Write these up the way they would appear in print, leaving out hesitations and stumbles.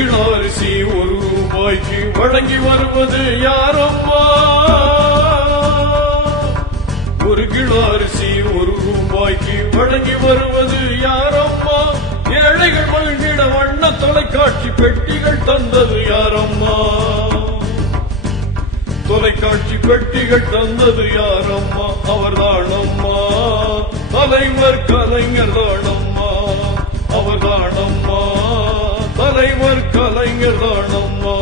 Kilo அரிசி ₹1 வழங்கி வருவது யாரம்மா? 1 கிலோ அரிசி ₹1 வழங்கி வருவது யாரம்மா? ஏழைகள் மகிழ்ந்திட வண்ண தொலைக்காட்சி பெட்டிகள் தந்தது யாரம்மா? தொலைக்காட்சி பெட்டிகள் தந்தது யாரம்மா? அவர்தானம்மா தலைவர் கலைஞர் தானம்மா. அவர்தானம்மா தலைவர் கலைஞர் தானம்மா.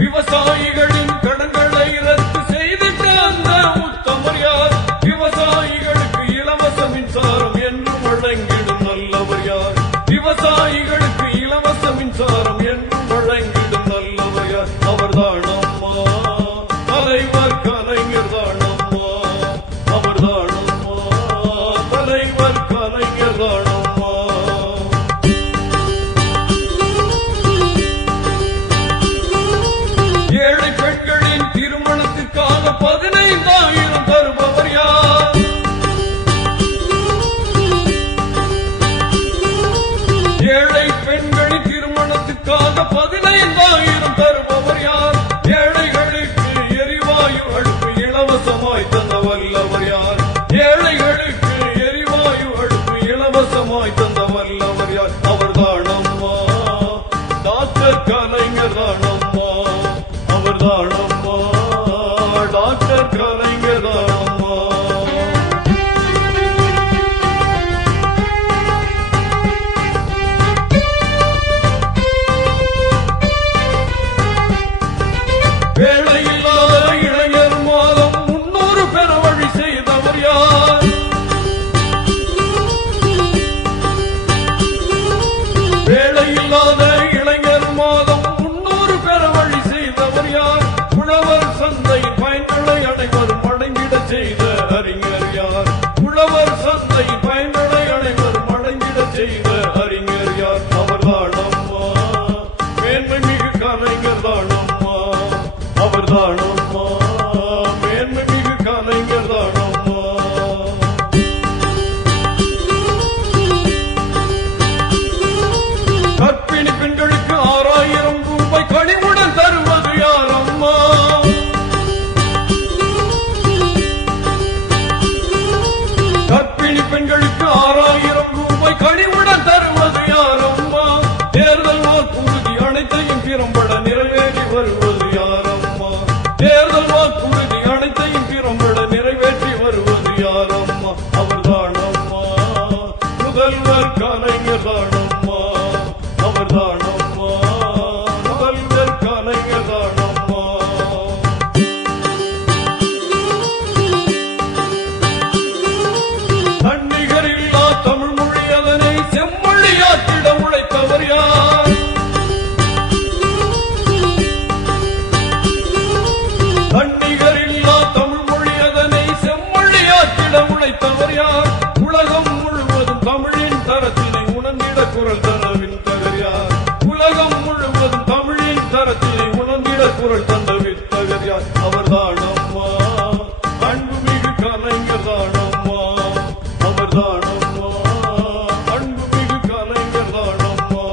விவசாயிகளின் கடன்களை ரத்து செய்திட்ட அந்த உத்தமர் யார்? விவசாயிகளுக்கு இலவச மின்சாரம் என்று வழங்கிடும் நல்லவர் யார்? விவசாயிகளுக்கு இலவச மின்சாரம் என்று வழங்கிடும் நல்லவர் யார்? அவர்தானம்மா தலைவர் கலைஞர் தானம்மா. அவர்தானம்மா தலைவர் கலைஞர் தானம்மா. ஏழை பெண்களின் திருமணத்திற்காக 15,000 தருபவர் யார்? ஏழை பெண்களின் திருமணத்திற்காக 15,000 தருபவர் யார்? ஏழைகளுக்கு எரிவாயு அடுப்பு இலவசமாய் தந்த வல்லவர் யார்? ஏழைகளுக்கு எரிவாயு அடுப்பு இலவசமாய் தந்த வல்லவர் யார்? அவர்தானம்மா டாக்டர் கலைஞர் தானம்மா. அவர்தானம்மா டாக்டர் கலைஞர் தானம்மா. வேலையில்லாத இளைஞர் மாதம் 300 பெற வழி செய்தவர் யார்? வேலையில்லாத இளைஞர் மாதம் 300 பெற வழி செய்தவர் யார்? உழவர் சந்தை பயன்களை அனைவரும் அடங்கிட செய்த அறிஞர் யார்? உழவர் சந்தை பயன்களை அனைவரும் அடங்கிட செய்த அறிஞர் யார்? அவர்தானம்மா மேன்மை மிகு கலைஞர் தானம்மா. அவர்தானம்மா மேன்மை மிகு கலைஞர் தானம்மா. கர்ப்பிணி பெண்களுக்கு ₹6,000 கனிவுடன் தருவது யாரம்மா? கர்ப்பிணி பெண்களுக்கு ₹6,000 கனிவுடன் தருவது யாரம்மா? தேர்தல் வாக்குறுதி அனைத்தையும் திறம்பட நிறைவேற்றி வருவது யாரம்மா? தேர்தல் வாக்குறுதி அனைத்தையும் திறம்பட நிறைவேற்றி வருவது யாரம்மா? அவர்தானம்மா முதல்வர் கலைஞர் தானம்மா. அவர்தானம்மா முதல்வர் கலைஞர் தானம்மா. தன்னிகரில்லா தமிழ் மொழி அதனை செம்மொழியாற்றிட உழைத்தவர் யார்? தன்னிகரில்லா தமிழ் மொழி அதனை செம்மொழியாற்றிட உழைத்தவர் யார்? உலகம் முழுவதும் தமிழின் தரத்தினை உணர்ந்திட குரல் தரவின் தகர் யார்? உலகம் முழுவதும் தமிழின் தரத்தினை உணர்ந்திட குரல் தந்த வித்தகர் யார்? அவர்தானம்மா அன்புமிகு கலைஞர் தானம்மா. அவர்தானம்மா அன்புமிகு கலைஞர் தானம்மா.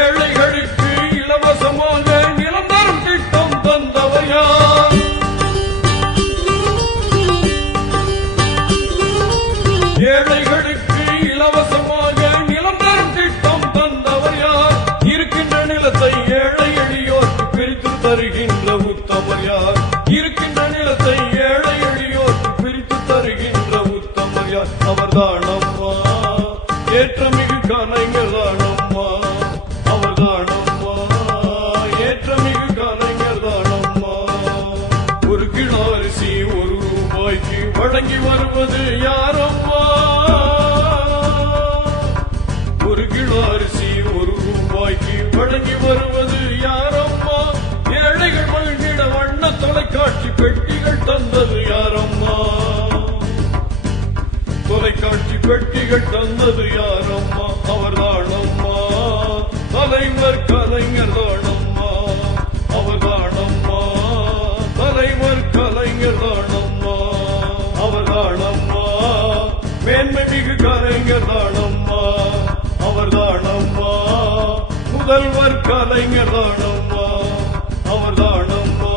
ஏழைகளுக்கு இலவசமாக நிலம் தரும் திட்டம் தந்தவர் யார்? ஏழைகளுக்கு இலவசமாக நிலம் தரும் திட்டம் தந்தவர் யார்? இருக்கின்ற நிலத்தை ஏழை எளியோர்க்கு பிரித்து தருகின்ற உத்தமர் யார்? இருக்கின்ற நிலத்தை ஏழை எளியோர்க்கு பிரித்து தருகின்ற உத்தமர் யார்? அவர்தானம்மா ஏற்றமிகு கலைஞர் தானம்மா. அவர்தானம்மா ஏற்றமிகு கலைஞர் தானம்மா. 1 கிலோ அரிசி ₹1 வழங்கி வருவது யாரம்மா? 1 கிலோ அரிசி ₹1 வழங்கி வருவது யாரம்மா? ஏழைகள் மகிழ்ந்திட வண்ண தொலைக்காட்சி பெட்டிகள் தந்தது யாரம்மா? தொலைக்காட்சி வெற்றிகள் தந்தது யாரம்மா அவர்தானம்மா தலைவர் கலைஞர் தானம்மா அவர்தானம்மா தலைவர் கலைஞர் தானம்மா அவர்தானம்மா மேன்மை மிகு கலைஞர் தானம்மா அவர்தானம்மா முதல்வர் கலைஞர் தானம்மா அவர்தானம்மா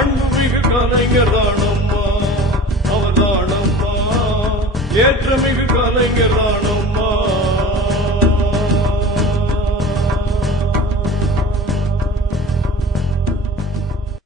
அன்பு மிகு கலைஞர் தானம்மா அவர்தானம்மா ஏற்றமிகு கலைஞர் தானம்மா